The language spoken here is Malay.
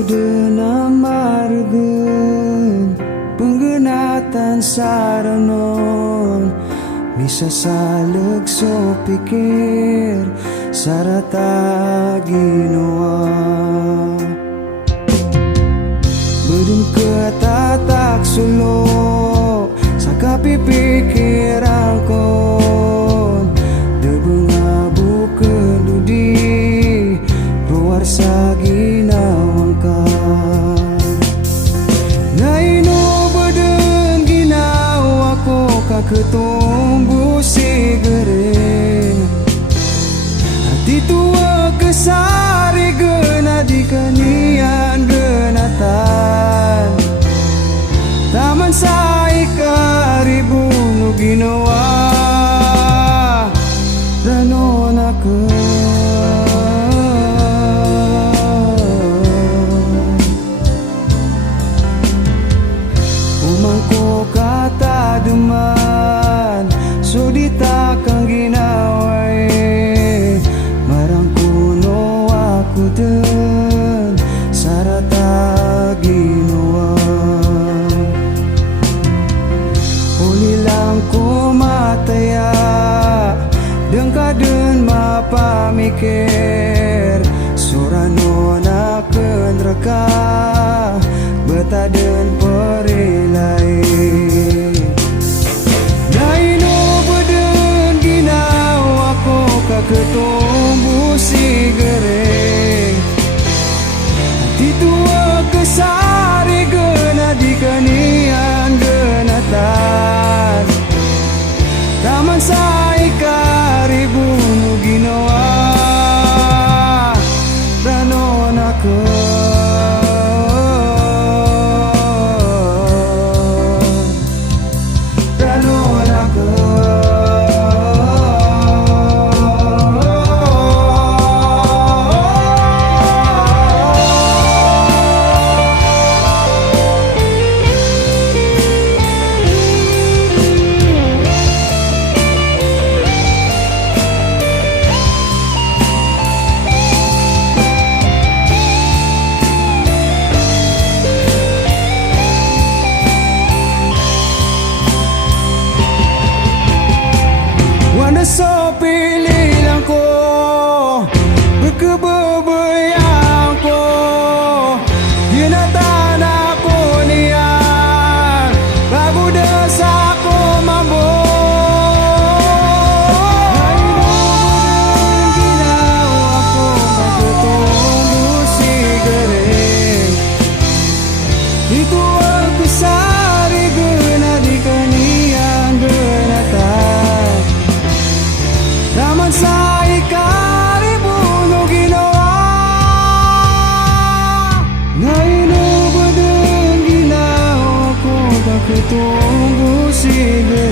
Sedena margen penggenatan saranon bisa saleg so pikir sarata ginoa bedung ketatak sulo sakapi pikiran kon debenga bukan dudi ruar saginawangka naino beden ginaw ako kaketumbu si gereng hati tua kesari gena di kanian genatan taman sai karibunu ginawa ranona ke umangko kata deman sudita kang ginawai marang kuno aku den sarata ginawa ulilang ko mataya dengkaden mapamikir surano naken reka betaden perilai naino beden ginau aku kaketumbu si gereng hati tua kesari gena di kanian genatan taman sai karibunu ginawa ranona ke so pilih ko berkebebayang ko ginatan aku niat lagu desa ko mambo ginau aku kaketumbu si gereng itu aku sari gena di kanian genatan taman sai karibunu ginawa naino beden ginau aku kaketumbu si gereng